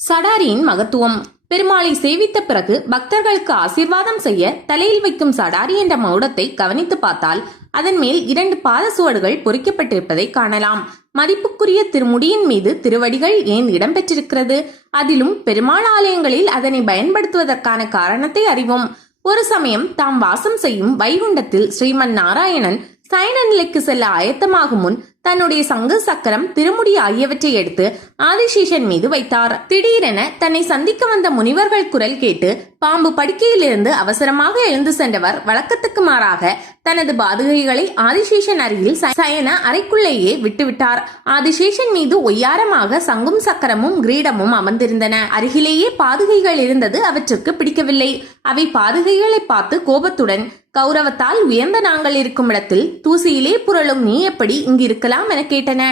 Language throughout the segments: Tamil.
சடாரியின் மகத்துவம். பெருமாளை சேவித்த பிறகு பக்தர்களுக்கு ஆசீர்வாதம் செய்ய தலையில் வைக்கும் சடாரி என்ற மகுடத்தை கவனித்து பார்த்தால் அதன் மேல் 2 பாத சுவடுகள் பொறிக்கப்பட்டிருப்பதை காணலாம். மதிப்புக்குரிய திருமுடியின் மீது திருவடிகள் ஏன் இடம்பெற்றிருக்கிறது? அதிலும் பெருமாள் ஆலயங்களில் அதனை பயன்படுத்துவதற்கான காரணத்தை அறிவோம். ஒரு சமயம் தாம் வாசம் செய்யும் வைகுண்டத்தில் ஸ்ரீமன் நாராயணன் சயன நிலைக்கு செல்ல ஆயத்தமாகும் முன் தன்னுடைய சங்கு சக்கரம் திருமுடி ஆகியவற்றை எடுத்து ஆதிசேஷன் மீது வைத்தார். திடீரென தன்னை சந்திக்க வந்த முனிவர்கள் குரல் கேட்டு பாம்பு படுக்கையிலிருந்து அவசரமாக எழுந்து சென்றவர் வழக்கத்துக்கு மாறாக தனது பாதுகைகளை ஆதிசேஷன் அருகில் சயன அறைக்குள்ளேயே விட்டுவிட்டார். ஆதிசேஷன் மீது ஒய்யாரமாக சங்கும் சக்கரமும் கிரீடமும் அமர்ந்திருந்தன. அருகிலேயே பாதுகைகள் இருந்தது அவற்றுக்கு பிடிக்கவில்லை. அவை பாதுகைகளை பார்த்து கோபத்துடன், கௌரவத்தால் உயர்ந்த நாங்கள் இருக்கும் இடத்தில் தூசியிலே புரளும் நீ எப்படி இங்கு இருக்கலாம் என கேட்டன.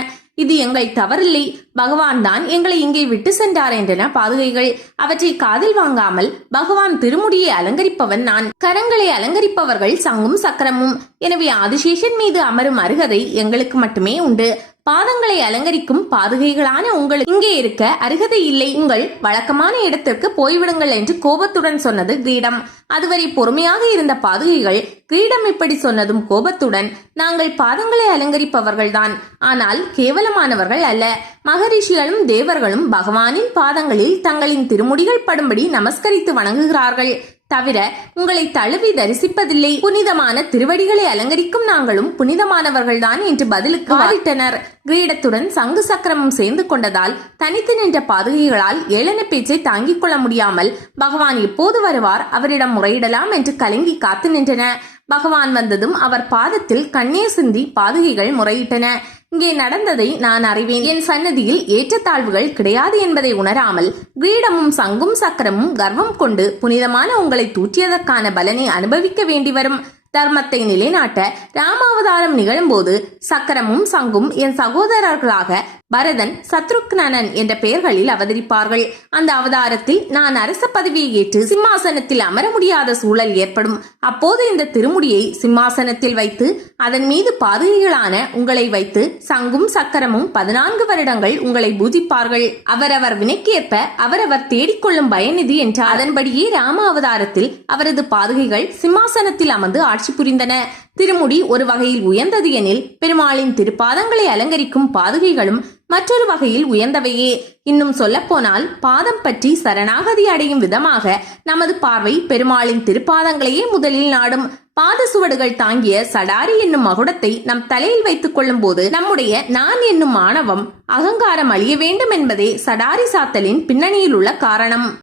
இது எங்கள் தவறில்லை, பகவான் தான் எங்களை இங்கே விட்டு சென்றார் என்றன பாதுகைகள். அவற்றை காதில் வாங்காமல், பகவான் திருமுடியை அலங்கரிப்பவன் நான், கரங்களை அலங்கரிப்பவர்கள் சங்கும் சக்கரமும், எனவே ஆதிசேஷன் மீது அமரும் அருகதை எங்களுக்கு மட்டுமே உண்டு. பாதங்களை அலங்கரிக்கும் பாதுகைகளான உங்களுக்கு இங்கே இருக்க அருகதை இல்லை. உங்கள் வழக்கமான இடத்திற்கு போய்விடுங்கள் என்று கோபத்துடன் சொன்னது கிரீடம். அதுவரை பொறுமையாக இருந்த பாதுகைகள் கிரீடம் இப்படி சொன்னதும் கோபத்துடன், நாங்கள் பாதங்களை அலங்கரிப்பவர்கள்தான், ஆனால் கேவலமானவர்கள் அல்ல. மகரிஷிகளும் தேவர்களும் பகவானின் பாதங்களில் தங்களின் திருமுடிகள் படும்படி நமஸ்கரித்து வணங்குகிறார்கள். தவிர உங்களை தழுவி தரிசிப்பதில்லை. புனிதமான திருவடிகளை அலங்கரிக்கும் நாங்களும் புனிதமானவர்கள்தான் என்று பதிலுக்கு வாதிட்டனர். கிரீடத்துடன் சங்கு சக்கரமும் சேர்ந்து கொண்டதால் தனித்து நின்ற பாதுகைகளால் ஏளன பேச்சை தாங்கிக் கொள்ள முடியாமல் பகவான் எப்போது வருவார், அவரிடம் முறையிடலாம் என்று கலங்கி காத்து நின்றன. பகவான் வந்ததும் அவர் பாதத்தில் கண்ணீர் சிந்தி பாதுகைகள் முறையிட்டன. இங்கே நடந்ததை நான் அறிவேன். என் சன்னதியில் ஏற்றத்தாழ்வுகள் கிடையாது என்பதை உணராமல் கிரீடமும் சங்கும் சக்கரமும் கர்வம் கொண்டு புனிதமான உங்களை தூற்றியதற்கான பலனை அனுபவிக்க வேண்டி வரும். தர்மத்தை நிலைநாட்ட ராமாவதாரம் நிகழும் போது சக்கரமும் சங்கும் என் சகோதரர்களாக பரதன், சத்ருக்னன் என்ற பெயர்களில் அவதரிப்பார்கள். அந்த அவதாரத்தில் நான் அரச பதவியை ஏற்று சிம்மாசனத்தில் அமர முடியாத சூழல் ஏற்படும். அப்போது இந்த திருமுடியை சிம்மாசனத்தில் வைத்து அதன் மீது பாதுகைகளான உங்களை வைத்து சங்கும் சக்கரமும் 14 வருடங்கள் உங்களை பூஜிப்பார்கள். அவரவர் வினைக்கேற்ப அவரவர் தேடிக்கொள்ளும் பயனிதி என்றார். அதன்படியே ராம அவதாரத்தில் அவரது பாதுகைகள் சிம்மாசனத்தில் அமர்ந்து ஆட்சி புரிந்தன. திருமுடி ஒரு வகையில் உயர்ந்தது எனில் பெருமாளின் திருப்பாதங்களை அலங்கரிக்கும் பாதுகைகளும் மற்றொரு வகையில் உயர்ந்தவையே. இன்னும் சொல்ல போனால் பாதம் பற்றி சரணாகதி அடையும் விதமாக நமது பார்வை பெருமாளின் திருப்பாதங்களையே முதலில் நாடும். பாத சுவடுகள் தாங்கிய சடாரி என்னும் மகுடத்தை நம் தலையில் வைத்துக் கொள்ளும் போது நம்முடைய நான் என்னும் ஆணவம், அகங்காரம் அழிய வேண்டும் என்பதே சடாரி சாத்தலின் பின்னணியில் உள்ள காரணம்.